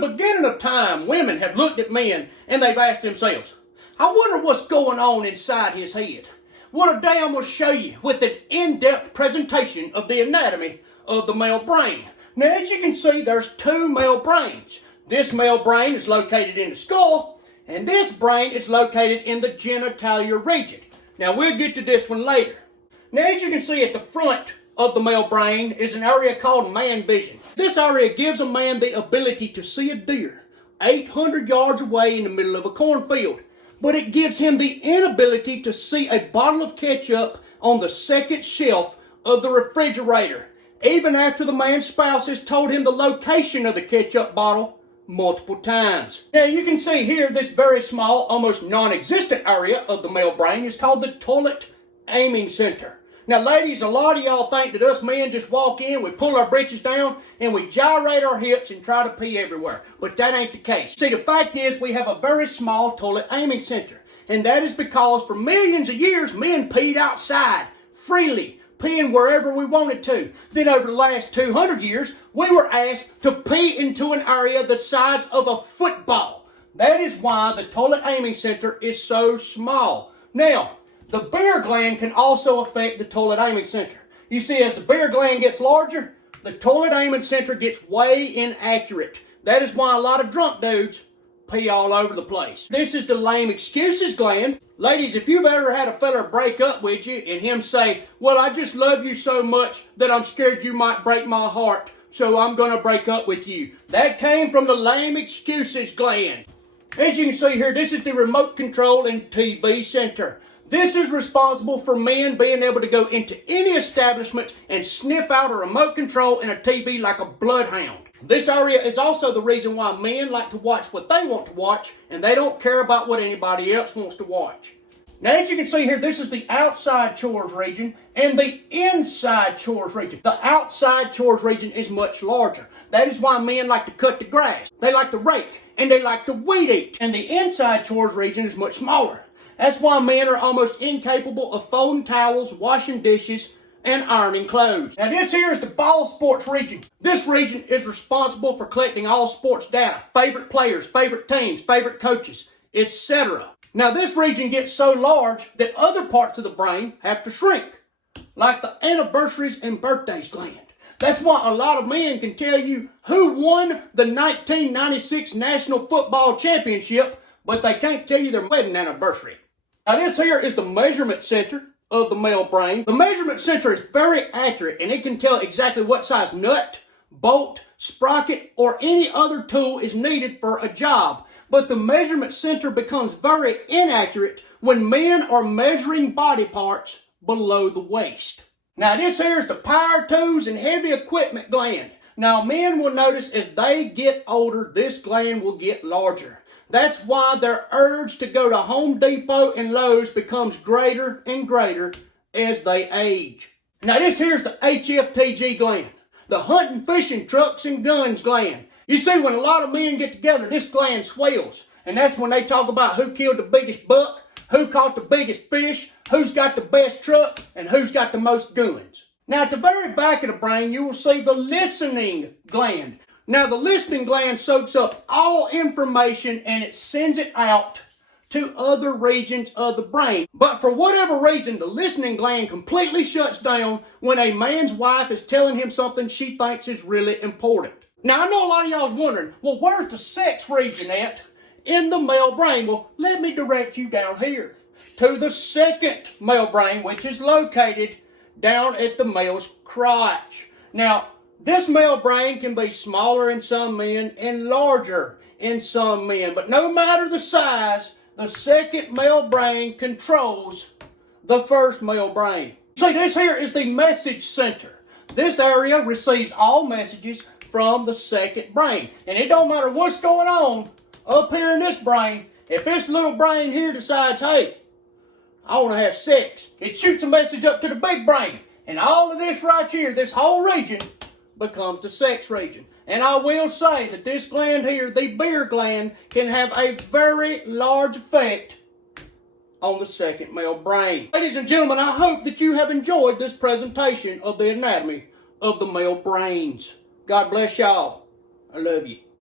the beginning of time, women have looked at men and they've asked themselves, I wonder what's going on inside his head. Well, today I'm going to show you with an in-depth presentation of the anatomy of the male brain. Now, as you can see, there's two male brains. This male brain is located in the skull, and this brain is located in the genitalia region. Now, we'll get to this one later. Now, as you can see at the front of the male brain is an area called man vision. This area gives a man the ability to see a deer 800 yards away in the middle of a cornfield. But it gives him the inability to see a bottle of ketchup on the second shelf of the refrigerator, even after the man's spouse has told him the location of the ketchup bottle multiple times. Now you can see here this very small, almost non-existent area of the male brain is called the toilet aiming center. Now ladies, a lot of y'all think that us men just walk in, we pull our britches down, and we gyrate our hips and try to pee everywhere. But that ain't the case. See, the fact is we have a very small toilet aiming center. And that is because for millions of years, men peed outside, freely, peeing wherever we wanted to. Then over the last 200 years, we were asked to pee into an area the size of a football. That is why the toilet aiming center is so small. Now, the beer gland can also affect the toilet aiming center. You see, as the beer gland gets larger, the toilet aiming center gets way inaccurate. That is why a lot of drunk dudes pee all over the place. This is the lame excuses gland. Ladies, if you've ever had a fella break up with you and him say, well, I just love you so much that I'm scared you might break my heart, so I'm going to break up with you. That came from the lame excuses gland. As you can see here, this is the remote control and TV center. This is responsible for men being able to go into any establishment and sniff out a remote control and a TV like a bloodhound. This area is also the reason why men like to watch what they want to watch, and they don't care about what anybody else wants to watch. Now, as you can see here, this is the outside chores region and the inside chores region. The outside chores region is much larger. That is why men like to cut the grass, they like to rake, and they like to weed eat. And the inside chores region is much smaller. That's why men are almost incapable of folding towels, washing dishes, and ironing clothes. Now this here is the ball sports region. This region is responsible for collecting all sports data, favorite players, favorite teams, favorite coaches, etc. Now this region gets so large that other parts of the brain have to shrink, like the anniversaries and birthdays gland. That's why a lot of men can tell you who won the 1996 National Football Championship, but they can't tell you their wedding anniversary. Now this here is the measurement center of the male brain. The measurement center is very accurate and it can tell exactly what size nut, bolt, sprocket, or any other tool is needed for a job. But the measurement center becomes very inaccurate when men are measuring body parts below the waist. Now this here is the power tools and heavy equipment gland. Now men will notice as they get older, this gland will get larger. That's why their urge to go to Home Depot and Lowe's becomes greater and greater as they age. Now this here's the HFTG gland, the hunting, fishing, trucks, and guns gland. You see, when a lot of men get together, this gland swells. And that's when they talk about who killed the biggest buck, who caught the biggest fish, who's got the best truck, and who's got the most guns. Now at the very back of the brain, you will see the listening gland. Now the listening gland soaks up all information and it sends it out to other regions of the brain. But for whatever reason, the listening gland completely shuts down when a man's wife is telling him something she thinks is really important. Now I know a lot of y'all's wondering, well, where's the sex region at in the male brain? Well, let me direct you down here to the second male brain, which is located down at the male's crotch. Now, this male brain can be smaller in some men and larger in some men. But no matter the size, the second male brain controls the first male brain. See, this here is the message center. This area receives all messages from the second brain. And it don't matter what's going on up here in this brain. If this little brain here decides, hey, I want to have sex, it shoots a message up to the big brain. And all of this right here, this whole region, becomes the sex region. And I will say that this gland here, the beer gland, can have a very large effect on the second male brain. Ladies and gentlemen, I hope that you have enjoyed this presentation of the anatomy of the male brains. God bless y'all. I love you.